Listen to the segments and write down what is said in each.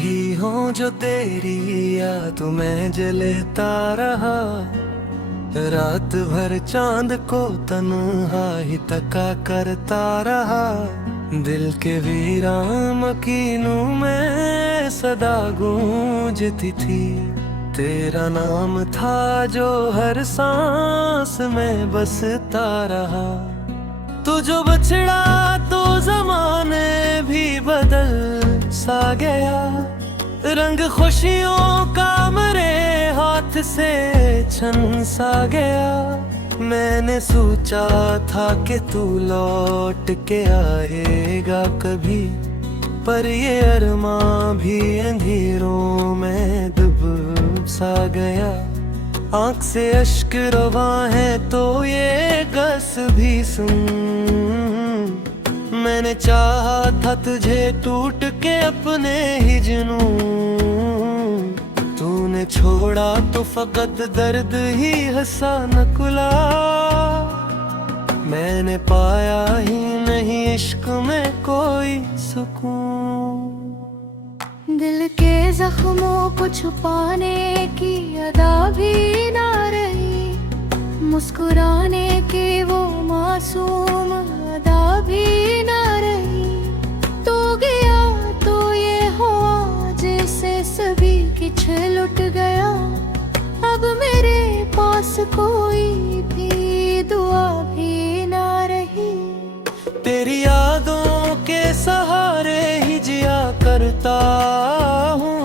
रही हो जो तेरी याद में जलता रहा। रात भर चांद को तन्हा ही तका करता रहा। दिल के वीरान मकीनों में सदा गूंजती थी। तेरा नाम था जो हर सांस में बसता रहा। तू जो बछड़ा तो जमाने भी बदल सा गया। रंग खुशियों का मेरे हाथ से छन सा गया। मैंने सोचा था कि तू लौट के आएगा कभी, पर ये अरमां भी अंधेरों में डूब सा गया। आँख से अश्क रवा है तो ये कस भी सुन। मैंने चाहा था तुझे टूट के अपने ही जुनून। तूने छोड़ा तो फकत दर्द ही हंसा नकुला। मैंने पाया ही नहीं इश्क में कोई सुकून। दिल के जख्मों को छुपाने की अदा भी ना रही। मुस्कुराने की वो मासूम अदा भी ना रही। तो गया तो ये हुआ जैसे सभी कुछ लुट गया। अब मेरे पास कोई भी दुआ भी ना रही। तेरी यादों के सहारे ही जिया करता हूँ।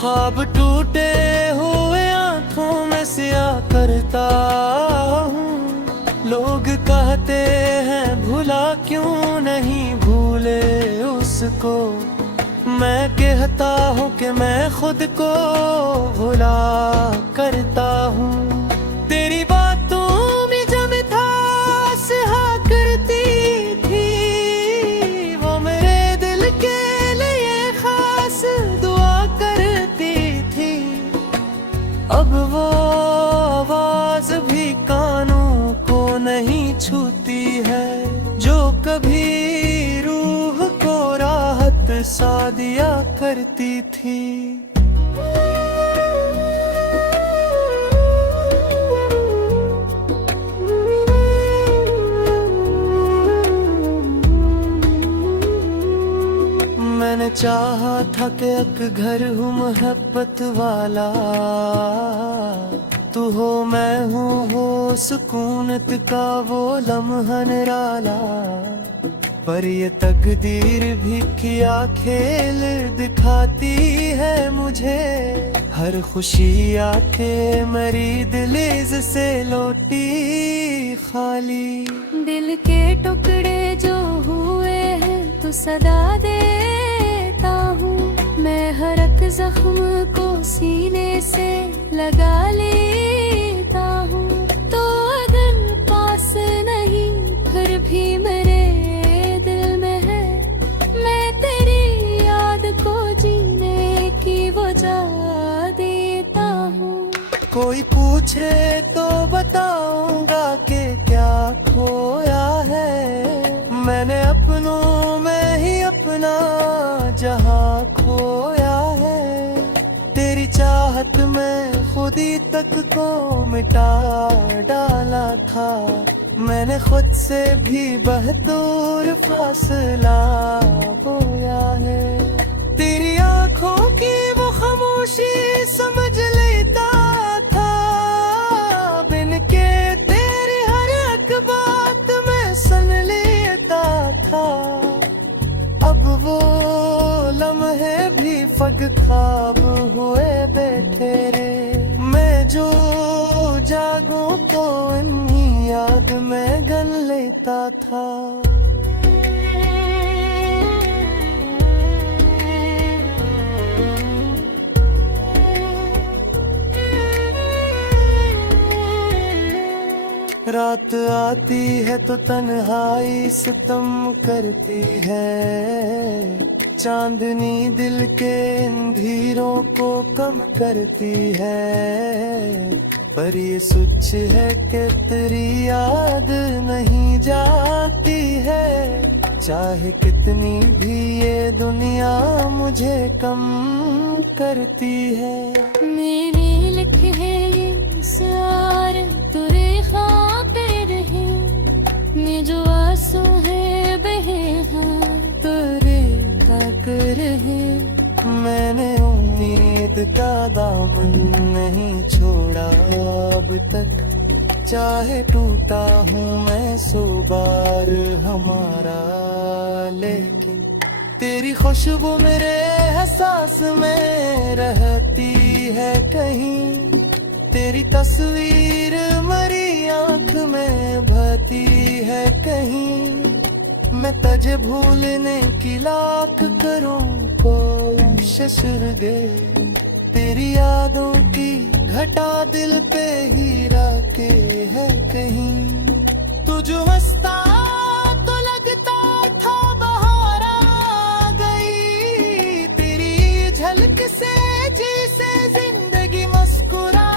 ख्वाब टूटे हुए आँखों में सिया करता हूँ। लोग कहते हैं भुला क्यों नहीं भूले उसको। मैं कहता हूँ कि मैं खुद को भुला करता हूँ। तेरी बातों में जो मिठास हा करती थी, वो मेरे दिल के लिए खास दुआ करती थी। अब वो आवाज भी कानों को नहीं छूती है, जो कभी रूह को राहत सा दिया करती थी। मैंने चाहा था कि एक घर हूँ मोहब्बत वाला। तू हो मैं हूँ हो सुकूनत का वो लम्हा निराला। पर ये तकदीर भी किया खेल दिखाती है मुझे। हर खुशी आके मेरी दिलीज से लौटी खाली। दिल के टुकड़े जो हुए हैं तो सदा देता हूँ। मैं हर एक जख्म को सीने से लगा लेता हूँ। तो अगर पास नहीं फिर भी मेरे दिल में है। मैं तेरी याद को जीने की वजह देता हूँ। कोई पूछे तो बताऊंगा कि क्या खोया है। मैंने अपनों में ही अपना जहां खोया है। तेरी चाहत में खुदी तक को मिटा डाला था। मैंने खुद से भी बहदूर फासला बोया है। तेरी आंखों की वो खामोशी समझ लेता था। बिन के तेरी हर एक बात में सुन लेता था। अब वो लम्हे भी फग ख्वाब हुए बैठे रे। मैं जो जागूं तो इन्हीं याद में गन लेता था। रात आती है तो तन्हाई सितम करती है। चांदनी दिल के अंधेरों को कम करती है। पर ये सच है कि तेरी याद नहीं जाती है। चाहे कितनी भी ये दुनिया मुझे कम करती है। मेरे लिखे है ये सारे तुरे खाते रहे, मैं जो आंसू है बहे हाँ तुरे खाते रहे। मैंने उम्मीद का दामन नहीं छोड़ा अब तक, चाहे टूटा हूँ मैं 100 बार हमारा, लेकिन तेरी खुशबू मेरे एहसास में रहती है कहीं, तेरी तस्वीर मरी आँख में बहती है कहीं। मैं तुझे भूलने की लाख करूं कोशिश गे, तेरी यादों की घटा दिल पे हीरा के है कहीं। तू जो हंसता तो लगता था बहार आ गई, तेरी झलक से जी से जिंदगी मुस्कुरा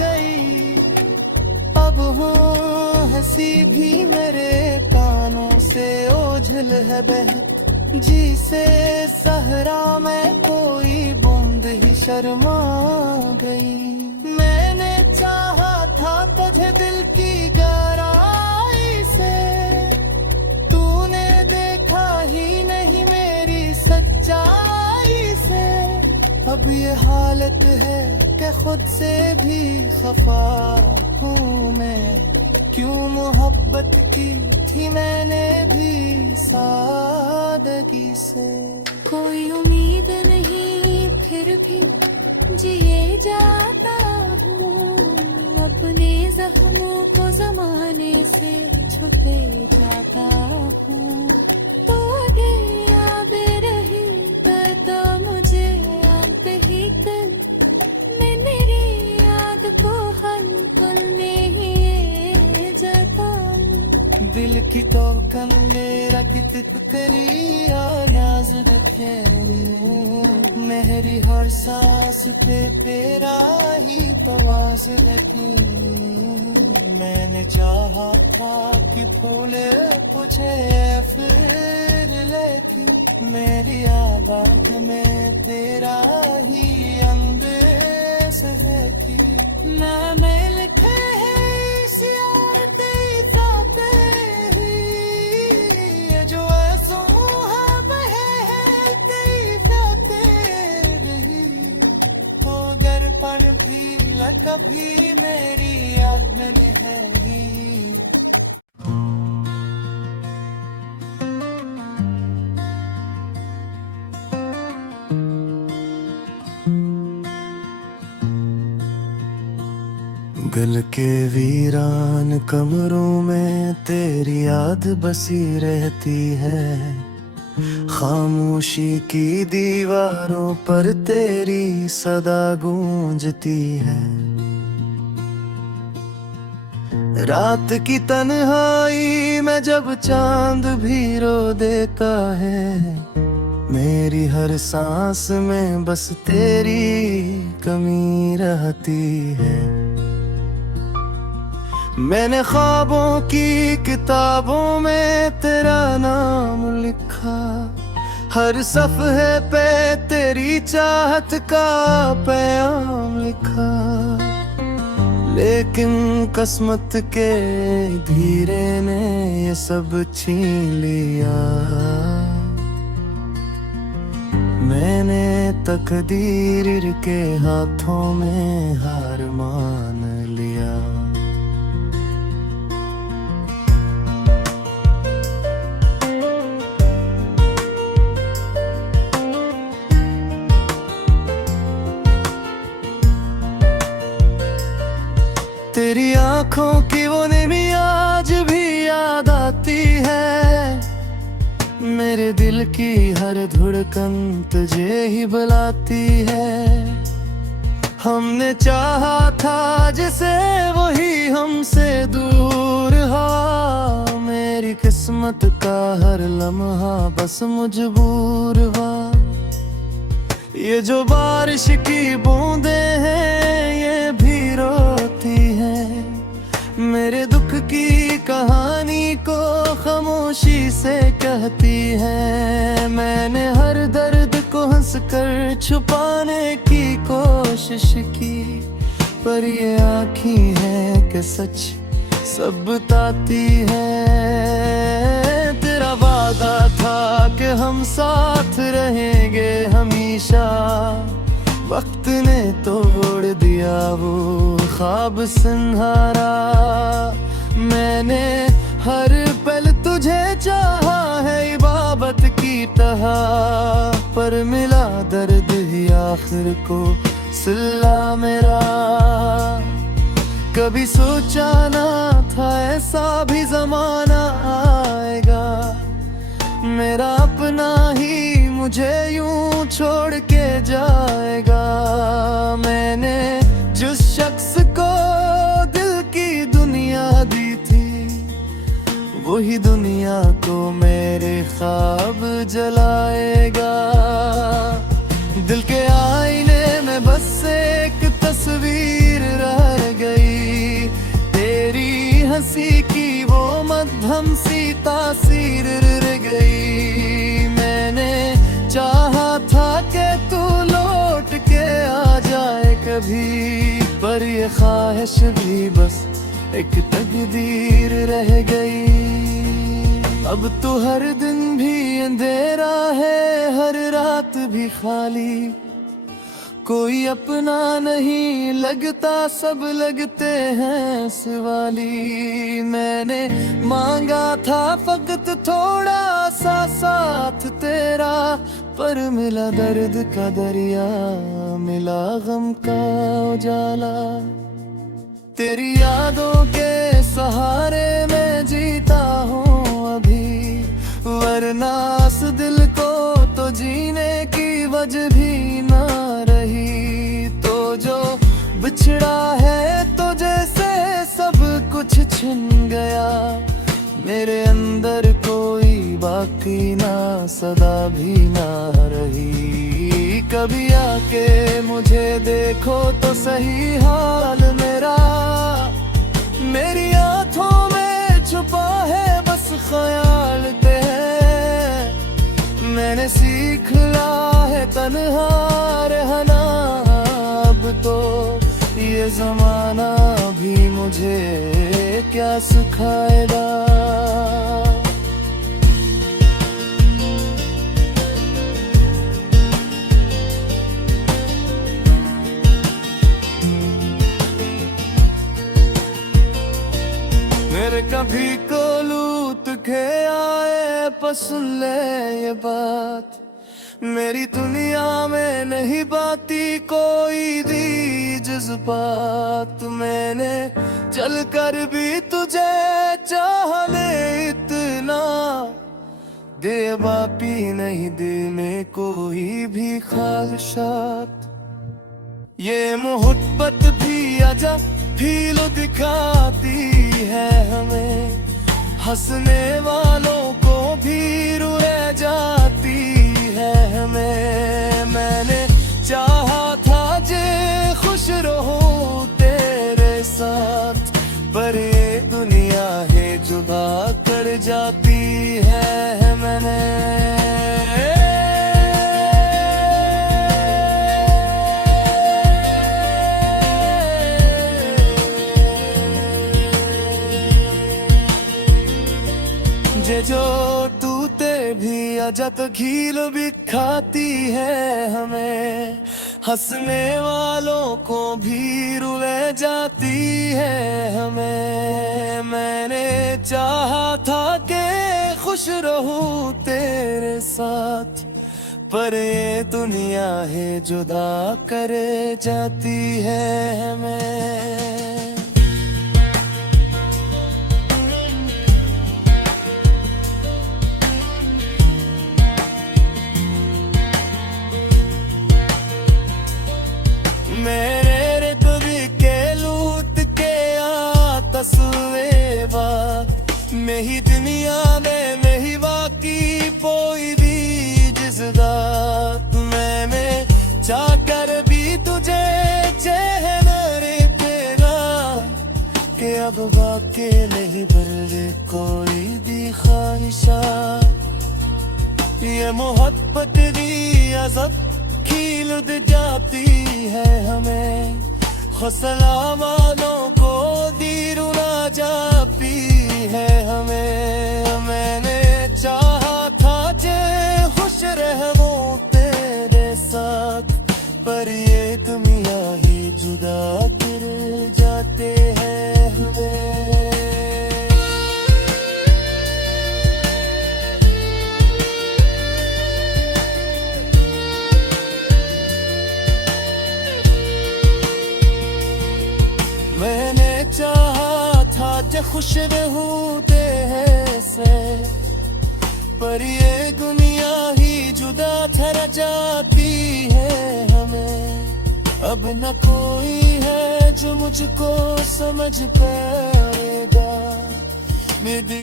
गई। अब हूँ हंसी भी मेरे कानों से ओझल है बहत, जी से सहरा में कोई बूंद ही शर्मा गई। मैंने चाहा था तुझे दिल की गहराई से, तूने देखा ही नहीं मेरी सच्चाई से। अब ये हालत है कि खुद से भी खफा हूँ मैं, क्यों मोहब्बत की थी मैंने भी सादगी से। कोई उम्मीद नहीं फिर भी जिए जाता हूँ, अपने जख्मों को जमाने से छुपे जाता हूँ। तो आगे याद रही करता मुझे आप ही कर, मैं मेरी याद को हम पल में ही जताऊं। दिल की तोकन मेरा कित करी आयाज रखे, मेरी हर सांस पे तेरा ही तवाज रखी। मैंने चाहा था कि भूले तुझे फिर, लेकिन मेरी आदत में तेरा ही अंदेश है कि मैं लिखे है इस यार तेरी जाते ही, ये जो आंसू है बहे हैं तेरी जाते रही। तो अगर पल भी न कभी मेरी याद में नहीं, गल के वीरान कमरों में तेरी याद बसी रहती है, खामोशी की दीवारों पर तेरी सदा गूंजती है। रात की तन्हाई में जब चांद भी रो देता है, मेरी हर सांस में बस तेरी कमी रहती है। मैंने ख्वाबों की किताबों में तेरा नाम लिखा, हर सफ़हे पे तेरी चाहत का पैगाम लिखा, लेकिन किस्मत के धीरे ने ये सब छीन लिया। मैंने तकदीर के हाथों में हार मान लिया। तेरी आंखों की वो नमी आज भी याद आती है, मेरे दिल की हर धड़कन तुझे ही बुलाती है। हमने चाहा था जिसे वही हमसे दूर हा, मेरी किस्मत का हर लम्हा बस मजबूर हुआ। ये जो बारिश की बूंदें हैं ये भी रोती हैं, मेरे दुख की कहानी को खामोश खामोशी से कहती है। मैंने हर दर्द को हंसकर छुपाने की कोशिश की, पर ये आँखें हैं कि सच सब बताती है। तेरा वादा था कि हम साथ रहेंगे हमेशा, वक्त ने तोड़ दिया वो ख्वाब सुनहरा। मैंने हर पल तुझे चाहा है इबादत की तरह, पर मिला दर्द ही आखिर को सिला मेरा। कभी सोचा ना था ऐसा भी जमाना आएगा, मेरा अपना ही मुझे यूं छोड़ के जाएगा। मैंने जिस शख्स को दिल की दुनिया दी थी, वही दुनिया को मेरे ख्वाब जलाएगा। दिल के आईने में बस एक तस्वीर रह गई, तेरी हंसी की वो मध्यम सी तासीर रह गई। मैंने चाहा था कि तू लौट के आ जाए कभी, पर ये ख्वाहिश भी बस एक तकदीर रह गई। अब तो हर दिन भी अंधेरा है, हर रात भी खाली, कोई अपना नहीं लगता, सब लगते हैं सवाली। मैंने मांगा था फकत थोड़ा सा साथ तेरा, पर मिला दर्द का दरिया, मिला गम का उजाला। तेरी यादों के सहारे मैं जीता हूँ अभी, वरना इस दिल को तो जीने की वजह भी ना रही। तो जो बिछड़ा है तो जैसे सब कुछ छिन गया, मेरे अंदर कोई बाकी ना सदा भी ना रही। कभी आके मुझे देखो तो सही हाल मेरा, मेरी आँखों में छुपा है बस ख्याल तेरे। मैंने सीख ला है तन्हा रहना, अब तो ये जमाना भी मुझे क्या सिखाएगा। मेरे कभी को लूट के आए पसुन ले ये बात, मेरी दुनिया में नहीं बाती कोई दी जज्बात। मैंने चल कर भी तुझे चाह ले इतना, दे बापी नहीं दिल में कोई भी ख्वाहिशात। ये मोहब्बत भी आजा फीलो दिखाती है हमें, हंसने वालों को भी रुला जाती है हमें। मैंने चाहा था जे खुश रहूं तेरे साथ, पर ये दुनिया है जुदा कर जाती है मैंने। जे जो तूते भी आजा तो खील भी खाती है हमें, हंसने वालों को भी रुला जाती है हमें। मैंने चाहा था कि खुश रहूं तेरे साथ, पर ये दुनिया है जुदा करे जाती है हमें। मेरे रितवी के लूट के आता सुए बात, मैं ही दुनिया में मैं ही बाकी कोई भी जिसदात। मैंने चाहकर भी तुझे चैन रे तेरा, कि अब बाकी नहीं बरले कोई भी ख्वाहिश। ये मोहब्बत दी अजब खिलद जाती है हमें, खसलामानों को दी रुला जाती है हमें। मैंने चाहा था जे खुश रहूं तेरे साथ, पर ये दुनिया ही जुदा कर जाते हैं हमें। मैंने चाहा था जे खुश रहूं तेरे से, पर ये दुनिया ही जुदा ठहर जाती है हमें। अब न कोई है जो मुझको समझ पाएगा मेरी।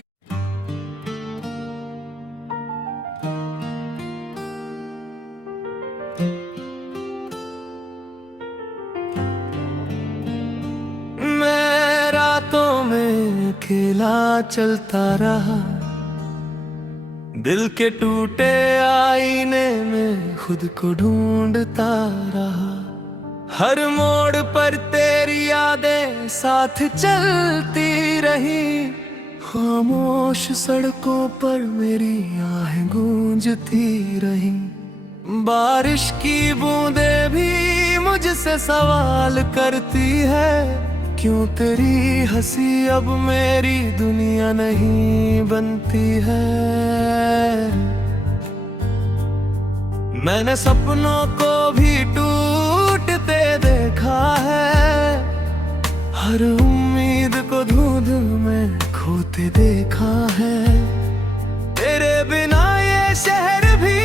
मैं रातों में अकेला चलता रहा, दिल के टूटे आईने में खुद को ढूंढता रहा। हर मोड़ पर तेरी यादें साथ चलती रही, खामोश सड़कों पर मेरी आहें गूंजती रही। बारिश की बूंदें भी मुझसे सवाल करती है, क्यों तेरी हंसी अब मेरी दुनिया नहीं बनती है। मैंने सपनों को भी टूटते देखा है, हर उम्मीद को धुंध में खोते देखा है। तेरे बिना ये शहर भी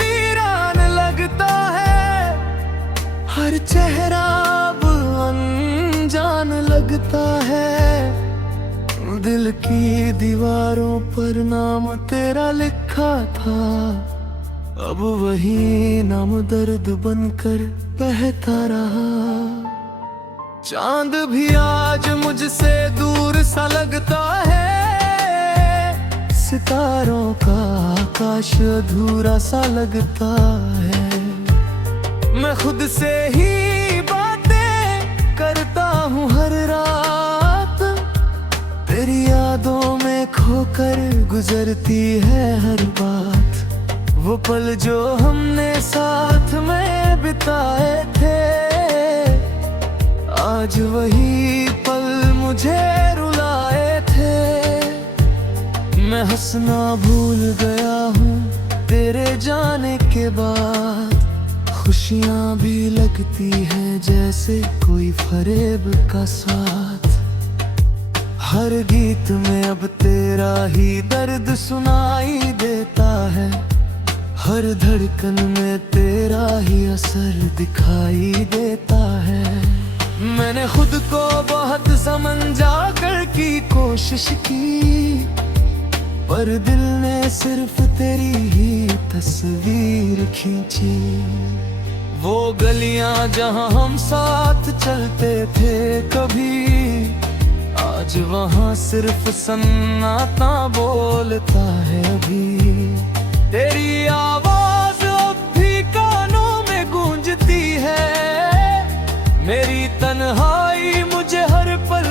वीरान लगता है, हर चेहरा अब अनजान लगता है। दिल की दीवारों पर नाम तेरा लिखा था, अब वही नाम दर्द बनकर बहता रहा। चांद भी आज मुझसे दूर सा लगता है, सितारों का आकाश अधूरा सा लगता है। मैं खुद से ही बातें करता हूँ हर रात, तेरी यादों में खोकर गुजरती है हर बात। वो पल जो हमने साथ में बिताए थे, आज वही पल मुझे रुलाए थे। मैं हंसना भूल गया हूँ तेरे जाने के बाद, खुशियाँ भी लगती हैं जैसे कोई फरेब का साथ। हर गीत में अब तेरा ही दर्द सुनाई देता है, हर धड़कन में तेरा ही असर दिखाई देता है। मैंने खुद को बहुत समझा कर की कोशिश की, पर दिल ने सिर्फ तेरी ही तस्वीर खींची। वो गलियां जहां हम साथ चलते थे कभी, आज वहां सिर्फ सन्नाटा बोलता है अभी। तेरी आवाज अब भी कानों में गूंजती है, मेरी तन्हाई मुझे हर पल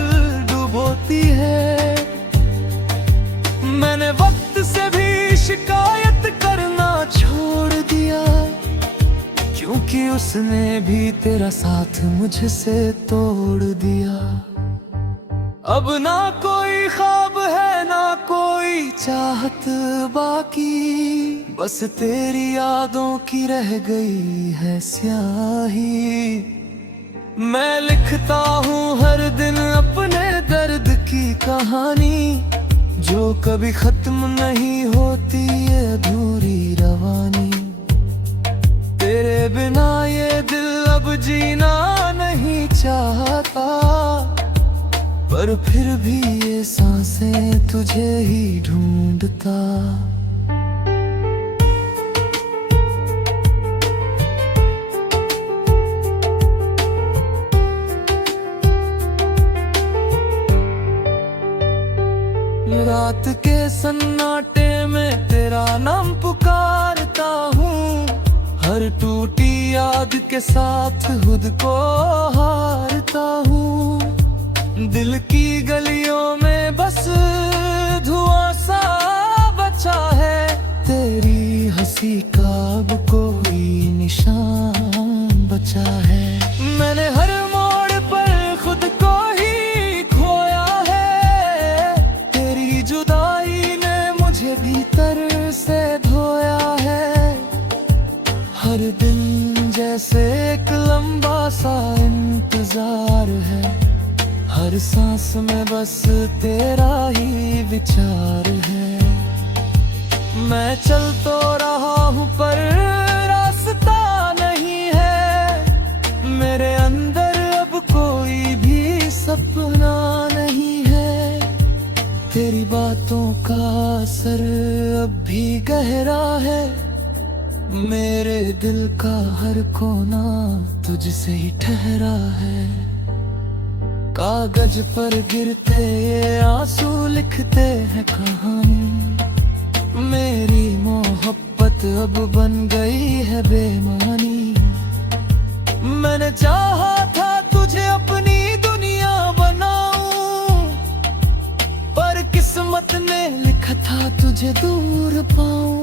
डुबोती है। मैंने वक्त से भी शिकायत करना छोड़ दिया, क्योंकि उसने भी तेरा साथ मुझसे तोड़ दिया। अब ना कोई ख्वाब है ना कोई चाहत बाकी, बस तेरी यादों की रह गई है स्याही। मैं लिखता हूँ हर दिन अपने दर्द की कहानी, जो कभी खत्म नहीं होती ये अधूरी रवानी। तेरे बिना ये दिल अब जीना नहीं चाहता, पर फिर भी ये सांसें तुझे ही ढूंढता। रात के सन्नाटे में तेरा नाम पुकारता हूँ। हर टूटी याद के साथ खुद को हारता हूँ। दिल की गलियों में बस धुआं सा बचा है, तेरी हंसी का अब कोई निशान बचा है। मैंने हर मोड़ पर खुद को ही खोया है, तेरी जुदाई ने मुझे भीतर से धोया है। हर दिन जैसे एक लंबा सा इंतजार है, हर सांस में बस तेरा ही विचार है। मैं चल तो रहा हूँ पर रास्ता नहीं है, मेरे अंदर अब कोई भी सपना नहीं है। तेरी बातों का असर अब भी गहरा है, मेरे दिल का हर कोना तुझसे ही ठहरा है। कागज पर गिरते ये आंसू लिखते हैं कहानी, मेरी मोहब्बत अब बन गई है बेमानी। मैंने चाहा था तुझे अपनी दुनिया बनाऊं, पर किस्मत ने लिखा था तुझे दूर पाऊं।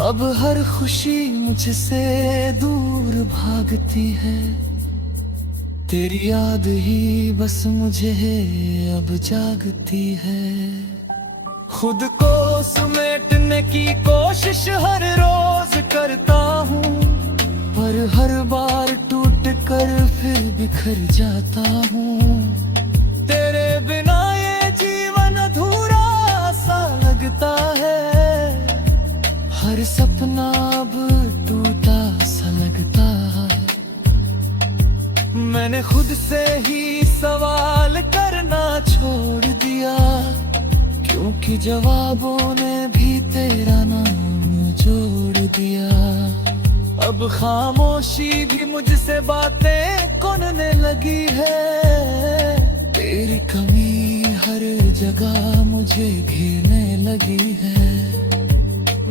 अब हर खुशी मुझसे दूर भागती है, तेरी याद ही बस मुझे अब जागती है। खुद को समेटने की कोशिश हर रोज करता हूँ, पर हर बार टूट कर फिर बिखर जाता हूँ। तेरे बिना ये जीवन अधूरा सा लगता है, हर सपना अब टूटा सा लगता है। मैंने खुद से ही सवाल करना छोड़ दिया, क्योंकि जवाबों ने भी तेरा नाम जोड़ दिया। अब खामोशी भी मुझसे बातें करने लगी है, तेरी कमी हर जगह मुझे घेरने लगी है।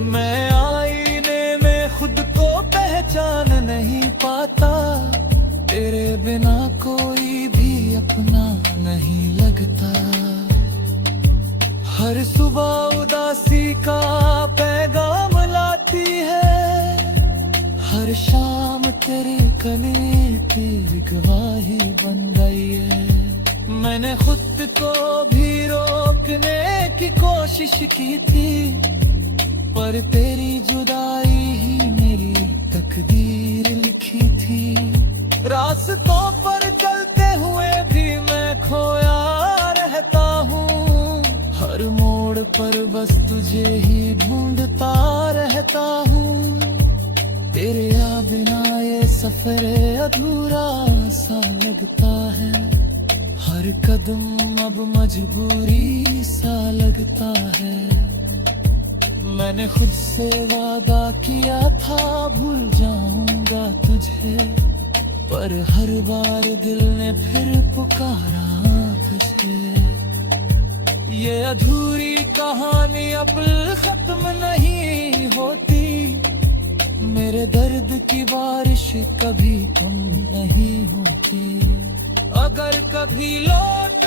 मैं आईने में खुद को पहचान नहीं पाता, तेरे बिना कोई भी अपना नहीं लगता। हर सुबह उदासी का पैगाम लाती है, हर शाम तेरे गले की गवाही बन गई है। मैंने खुद को भी रोकने की कोशिश की थी, पर तेरी जुदाई ही मेरी तकदीर लिखी थी। रास्तों पर चलते हुए भी मैं खोया रहता हूँ, हर मोड़ पर बस तुझे ही ढूंढता रहता हूँ। तेरे बिना ये सफर अधूरा सा लगता है, हर कदम अब मजबूरी सा लगता है। मैंने खुद से वादा किया था भूल जाऊंगा तुझे, पर हर बार दिल ने फिर पुकारा तुझे। ये अधूरी कहानी अब खत्म नहीं होती, मेरे दर्द की बारिश कभी कम नहीं होती। अगर कभी लौट